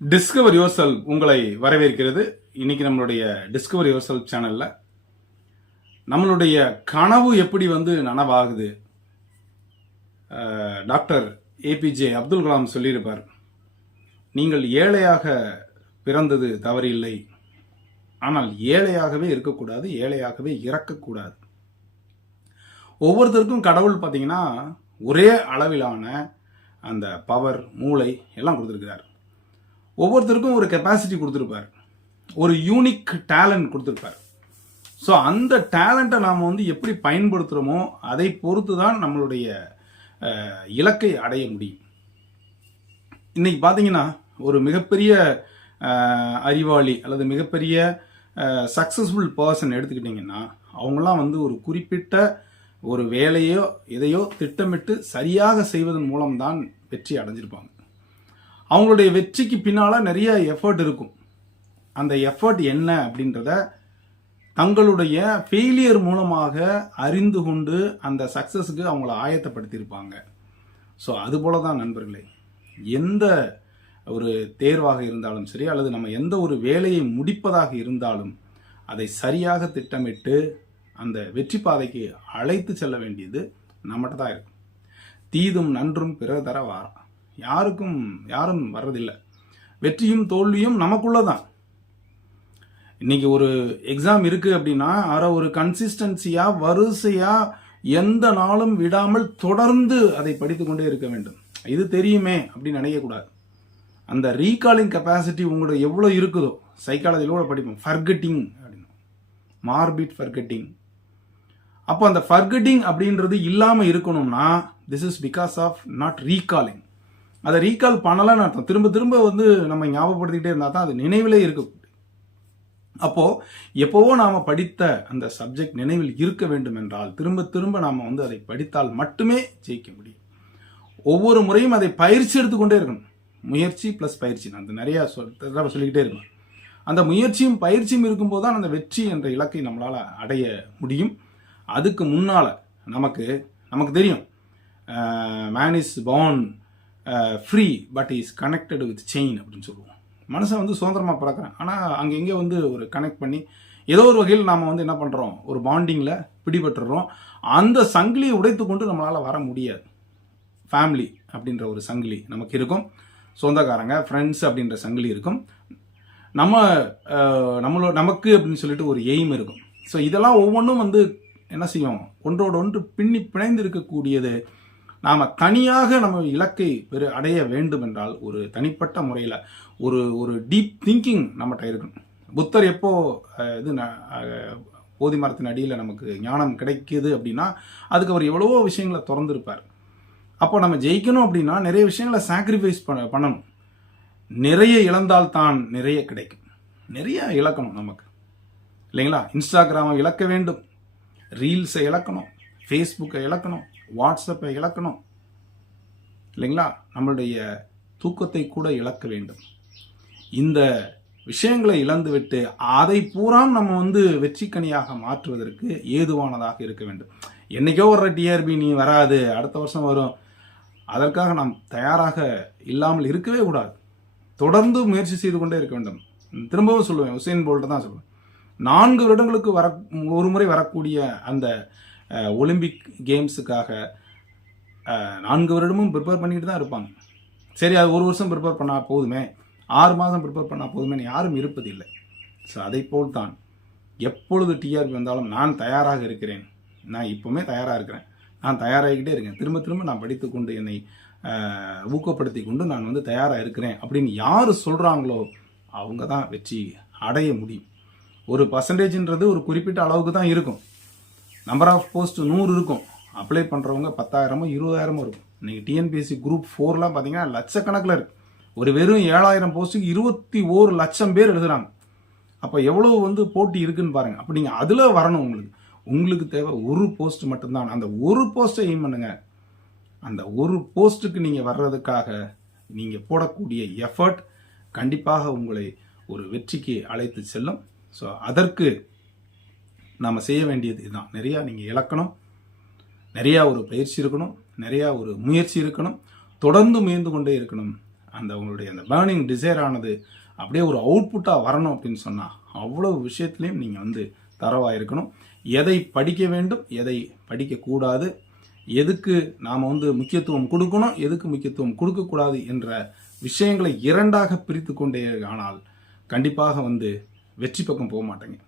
Discover யோசல் உங்களை வரவேற்கிறது. இன்னைக்கு நம்மளுடைய டிஸ்கவர் யோசல் சேனல்ல நம்மளுடைய கனவு எப்படி வந்து நனவாகுது? டாக்டர் ஏபிஜே அப்துல் கலாம் சொல்லியிருப்பார். நீங்கள் ஏழையாக பிறந்தது தவறில்லை. ஆனால் ஏழையாகவே இருக்கக்கூடாது ஏழையாகவே இறக்கக்கூடாது. ஒவ்வொருத்தருக்கும் கடவுள் பார்த்தீங்கன்னா ஒரே அளவிலான அந்த பவர் மூளை எல்லாம் கொடுத்துருக்கிறார். ஒவ்வொருத்தருக்கும் ஒரு கெப்பாசிட்டி கொடுத்துருப்பார். ஒரு யூனிக் டேலண்ட் கொடுத்துருப்பார். ஸோ அந்த டேலண்ட்டை நாம் வந்து எப்படி பயன்படுத்துகிறோமோ அதை பொறுத்து தான் நம்மளுடைய இலக்கை அடைய முடியும். இன்றைக்கி பார்த்தீங்கன்னா ஒரு மிகப்பெரிய அறிவாளி அல்லது மிகப்பெரிய சக்ஸஸ்ஃபுல் பர்சன் எடுத்துக்கிட்டிங்கன்னா அவங்களாம் வந்து ஒரு குறிப்பிட்ட ஒரு வேலையோ எதையோ திட்டமிட்டு சரியாக செய்வதன் மூலம்தான் வெற்றி அடைஞ்சிருப்பாங்க. அவங்களுடைய வெற்றிக்கு பின்னால் நிறைய எஃபர்ட் இருக்கும். அந்த எஃபர்ட் என்ன அப்படின்றத தங்களுடைய ஃபெயிலியர் மூலமாக அறிந்து கொண்டு அந்த சக்ஸஸுக்கு அவங்கள ஆயத்தப்படுத்தியிருப்பாங்க. ஸோ அதுபோல தான் நண்பர்களே எந்த ஒரு தேர்வாக இருந்தாலும் சரி அல்லது நம்ம எந்த ஒரு வேலையை முடிப்பதாக இருந்தாலும் அதை சரியாக திட்டமிட்டு அந்த வெற்றி பாதைக்கு அழைத்து செல்ல வேண்டியது நம்மகிட்ட தான் இருக்கும். தீதும் நன்றும் பிறர் தர வாரம். யாருக்கும் யாரும் வர்றதில்லை. வெற்றியும் தோல்வியும் நமக்குள்ளே தான் இன்னைக்கு ஒரு எக்ஸாம் இருக்குது அப்படின்னா அதை ஒரு கன்சிஸ்டன்சியாக வரிசையாக எந்த நாளும் விடாமல் தொடர்ந்து அதை படித்து கொண்டே இருக்க வேண்டும். இது தெரியுமே அப்படின்னு நினைக்கக்கூடாது அந்த ரீகாலிங் கெப்பாசிட்டி உங்களோட எவ்வளோ இருக்குதோ சைக்காலஜியில் கூட படிப்போம். ஃபர்கட்டிங் அப்படின்னு. மார்பிட் ஃபர்கட்டிங் அப்போ அந்த ஃபர்கட்டிங் அப்படின்றது இல்லாமல் இருக்கணும்னா this is because of not recalling அதை ரீகால் பண்ணலன்னு அர்த்தம். திரும்ப திரும்ப வந்து நம்ம ஞாபகப்படுத்திக்கிட்டே இருந்தால் தான் அது நினைவிலே இருக்கக்கூடிய அப்போது எப்போவோ நாம் படித்த அந்த சப்ஜெக்ட் நினைவில் இருக்க வேண்டும் என்றால் திரும்ப திரும்ப நாம் வந்து அதை படித்தால் மட்டுமே ஜெயிக்க முடியும். ஒவ்வொரு முறையும் அதை பயிற்சி எடுத்துக்கொண்டே இருக்கணும். முயற்சி ப்ளஸ் பயிற்சி. நான் அது நிறையா சொல் தடவை சொல்லிக்கிட்டே இருக்கேன். அந்த முயற்சியும் பயிற்சியும் இருக்கும்போது தான் அந்த வெற்றி என்ற இலக்கை நம்மளால் அடைய முடியும். அதுக்கு முன்னால் நமக்கு நமக்கு தெரியும். Man is born free but is connected with chain அப்படின்னு சொல்லுவோம். மனுஷன் வந்து சுதந்திரமாக பிறக்கிறேன். ஆனால் அங்கே எங்கே வந்து ஒரு கனெக்ட் பண்ணி ஏதோ ஒரு வகையில் நாம் வந்து என்ன பண்ணுறோம் ஒரு பாண்டிங்கில் பிடிபட்டுறோம். அந்த சங்கிலியை உடைத்து கொண்டு நம்மளால் வர முடியாது. ஃபேமிலி அப்படின்ற ஒரு சங்கிலி நமக்கு இருக்கும். சொந்தக்காரங்க ஃப்ரெண்ட்ஸ் அப்படின்ற சங்கிலி இருக்கும். நம்ம நம்மளோ நம்மளோட நமக்கு அப்படின்னு சொல்லிட்டு ஒரு எய்ம் இருக்கும். ஸோ இதெல்லாம் ஒவ்வொன்றும் வந்து என்ன செய்யும்? ஒன்றோட ஒன்று பின்னி பிணைந்து இருக்கக்கூடியது நாம் தனியாக நம்ம இலக்கை பெரு அடைய வேண்டும் என்றால் ஒரு தனிப்பட்ட முறையில் ஒரு ஒரு டீப் திங்கிங் நம்மகிட்ட இருக்கணும். புத்தர் எப்போ இது ந- போதி மரத்தின் அடியில் நமக்கு ஞானம் கிடைக்குது அப்படின்னா அதுக்கு அவர் எவ்வளவோ விஷயங்களை திறந்திருப்பார். அப்போ நம்ம ஜெயிக்கணும் அப்படின்னா நிறைய விஷயங்களை சாக்ரிஃபைஸ் பண்ண பண்ணணும். நிறைய இழந்தால் தான் நிறைய கிடைக்கும். நிறைய இழக்கணும் நமக்கு. இல்லைங்களா? இன்ஸ்டாகிராமை இழக்க வேண்டும். ரீல்ஸை இழக்கணும். ஃபேஸ்புக்கை இழக்கணும். வாட்ஸ்அப்பை இழக்கணும். இல்லைங்களா? நம்மளுடைய தூக்கத்தை கூட இழக்க வேண்டும். இந்த விஷயங்களை இழந்துவிட்டு அதை பூராம் நம்ம வந்து வெற்றிக்கனியாக மாற்றுவதற்கு ஏதுவானதாக இருக்க வேண்டும். என்னைக்கோ வர்ற டிஆர்பி நீ வராது அடுத்த வருஷம் வரும். அதற்காக நாம் தயாராக இல்லாமல் இருக்கவே கூடாது. தொடர்ந்து முயற்சி செய்து கொண்டே இருக்க வேண்டும். திரும்பவும் சொல்லுவேன் உசேன் போல்ட்டு தான் சொல்லுவேன். நான்கு வருடங்களுக்கு வர ஒரு முறை வரக்கூடிய அந்த ஒலிம்பிக் கேம்ஸுக்காக நான்கு வருடமும் ப்ரிப்பேர் பண்ணிக்கிட்டு தான் இருப்பாங்க. சரி அது ஒரு வருஷம் ப்ரிப்பேர் பண்ணால் போதுமே. ஆறு மாதம் ப்ரிப்பேர் பண்ணால் போதுமே யாரும் இருப்பதில்லை. ஸோ அதை போல் தான் எப்பொழுது டிஆர்பி வந்தாலும் நான் தயாராக இருக்கிறேன். நான் இப்போவுமே தயாராக இருக்கிறேன். நான் தயாராகிக்கிட்டே இருக்கேன். திரும்ப திரும்ப நான் படித்துக்கொண்டு என்னை ஊக்கப்படுத்தி கொண்டு நான் வந்து தயாராக இருக்கிறேன் அப்படின்னு யார் சொல்கிறாங்களோ அவங்க தான் வெற்றி அடைய முடியும். ஒரு பர்சன்டேஜ்ன்றது ஒரு குறிப்பிட்ட அளவுக்கு தான் இருக்கும். நம்பர் ஆஃப் போஸ்ட் நூறு இருக்கும். அப்ளை பண்ணுறவங்க பத்தாயிரமோ இருபதாயிரமோ இருக்கும். இன்றைக்கி டிஎன்பிஎஸ்சி குரூப் ஃபோர்லாம் பார்த்தீங்கன்னா லட்சக்கணக்கில் இருக்குது ஒரு வெறும் ஏழாயிரம் போஸ்ட்டுக்கு இருபத்தி ஓரு லட்சம் பேர் எழுதுகிறாங்க அப்போ எவ்வளோ வந்து போட்டி இருக்குன்னு பாருங்க. அப்போ நீங்கள் அதில் வரணும் உங்களுக்கு. உங்களுக்கு தேவை ஒரு போஸ்ட் மட்டும்தான். அந்த ஒரு போஸ்ட்டை எய்ம் பண்ணுங்க. அந்த ஒரு போஸ்ட்டுக்கு நீங்கள் வர்றதுக்காக நீங்கள் போடக்கூடிய எஃபர்ட் கண்டிப்பாக உங்களை ஒரு வெற்றிக்கு அழைத்து செல்லும். ஸோ அதற்கு நாம் செய்ய வேண்டியது இதுதான். நிறையா நீங்கள் இழக்கணும். நிறையா ஒரு பயிற்சி இருக்கணும். நிறையா ஒரு முயற்சி இருக்கணும். தொடர்ந்து முயன்று கொண்டே இருக்கணும். அந்த உங்களுடைய அந்த பேர்னிங் டிசைர் ஆனது அப்படியே ஒரு அவுட்புட்டாக வரணும் அப்படின்னு சொன்னால் அவ்வளோ விஷயத்துலையும் நீங்கள் வந்து தரவாக இருக்கணும். எதை படிக்க வேண்டும்? எதை படிக்கக்கூடாது எதுக்கு நாம் வந்து முக்கியத்துவம் கொடுக்கணும்? எதுக்கு முக்கியத்துவம் கொடுக்கக்கூடாது என்ற விஷயங்களை இரண்டாக பிரித்து கொண்டே ஆனால் கண்டிப்பாக வந்து வெற்றி பக்கம் போக மாட்டேங்க.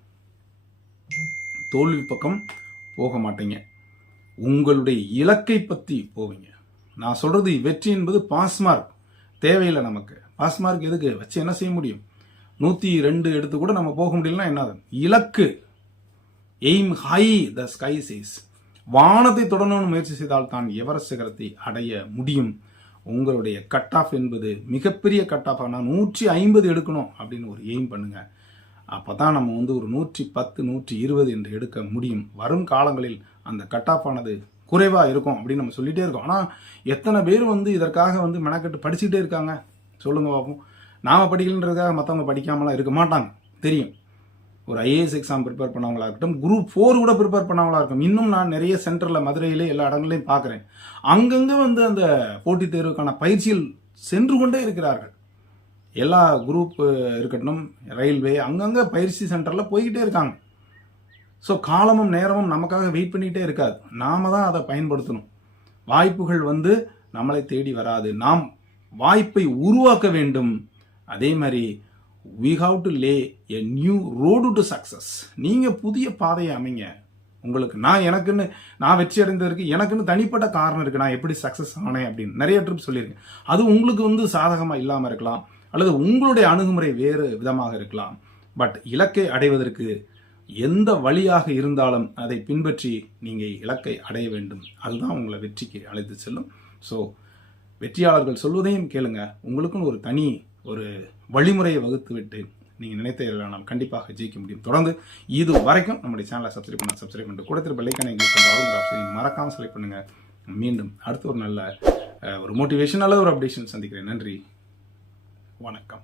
தோல்வி பக்கம் போக மாட்டீங்க. உங்களுடைய இலக்கை பற்றி போவீங்க. நான் சொல்கிறது வெற்றி என்பது பாஸ் மார்க் தேவையில்லை நமக்கு. பாஸ் மார்க் எதுக்கு? வச்சு என்ன செய்ய முடியும்? நூற்றி ரெண்டு எடுத்து கூட நம்ம போக முடியலன்னா என்னது இலக்கு. எய்ம் ஹை த ஸ்கை சைஸ் வானத்தை தொடரணும்னு முயற்சி செய்தால் தான் எவரெஸ்ட் சிகரத்தை அடைய முடியும். உங்களுடைய கட் ஆஃப் என்பது மிகப்பெரிய கட் ஆஃப் ஆனால் நூற்றி ஐம்பது எடுக்கணும் அப்படின்னு ஒரு எய்ம் பண்ணுங்கள் அப்போ தான் நம்ம வந்து ஒரு நூற்றி பத்து நூற்றி இருபது என்று எடுக்க முடியும். வரும் காலங்களில் அந்த கட் ஆஃப் ஆனது குறைவாக இருக்கும் அப்படின்னு நம்ம சொல்லிகிட்டே இருக்கோம். ஆனால் எத்தனை பேர் வந்து இதற்காக வந்து மெனக்கட்டு படிச்சுட்டே இருக்காங்க? சொல்லுங்க பார்ப்போம் நாம் படிக்கலன்றதுக்காக மற்றவங்க படிக்காமலாம் இருக்க மாட்டாங்க. தெரியும். ஒரு ஐஏஎஸ் எக்ஸாம் ப்ரிப்பேர் பண்ணவங்களா இருக்கட்டும் குரூப் ஃபோர் கூட ப்ரிப்பேர் பண்ணவங்களா இருக்கும் இன்னும் நான் நிறைய சென்டரில் மதுரையிலே எல்லா இடங்களையும் பார்க்குறேன் அங்கங்கே வந்து அந்த போட்டித் தேர்வுக்கான பயிற்சியில் சென்று கொண்டே இருக்கிறார்கள். எல்லா குரூப் இருக்கட்டும் ரயில்வே அங்கங்கே பயிற்சி சென்டரில் போய்கிட்டே இருக்காங்க. ஸோ காலமும் நேரமும் நமக்காக வெயிட் பண்ணிக்கிட்டே இருக்காது. நாம தான் அதை பயன்படுத்தணும். வாய்ப்புகள் வந்து நம்மளை தேடி வராது. நாம் வாய்ப்பை உருவாக்க வேண்டும். அதே மாதிரி we have to lay a new road to success நீங்கள் புதிய பாதையை அமைங்க. உங்களுக்கு நான் எனக்குன்னு நான் வெற்றி அடைந்ததற்கு எனக்குன்னு தனிப்பட்ட காரணம் இருக்குது நான் எப்படி சக்ஸஸ் ஆனேன் அப்படின்னு நிறைய ட்ரிப் சொல்லியிருக்கேன். அது உங்களுக்கு வந்து சாதகமாக இல்லாமல் இருக்கலாம். அல்லது உங்களுடைய அணுகுமுறை வேறு விதமாக இருக்கலாம். பட் இலக்கை அடைவதற்கு எந்த வழியாக இருந்தாலும் அதை பின்பற்றி நீங்கள் இலக்கை அடைய வேண்டும். அதுதான் உங்களை வெற்றிக்கு அழைத்து செல்லும். ஸோ வெற்றியாளர்கள் சொல்வதையும் கேளுங்க. உங்களுக்கும் ஒரு தனி ஒரு வழிமுறையை வகுத்து விட்டு நீங்கள் நினைத்த நாம் கண்டிப்பாக ஜெயிக்க முடியும். தொடர்ந்து இது வரைக்கும் நம்முடைய சேனலை சப்ஸ்கிரைப் பண்ண சப்ஸ்கிரைப் பண்ணிட்டு கூட திரு பெல்லைக்கான கிளிக் பண்ணுற மறக்காமல் செலக்ட் பண்ணுங்கள் மீண்டும் அடுத்து ஒரு நல்ல ஒரு மோட்டிவேஷன் அல்ல ஒரு அப்டேஷன் சந்திக்கிறேன். நன்றி. வணக்கம்.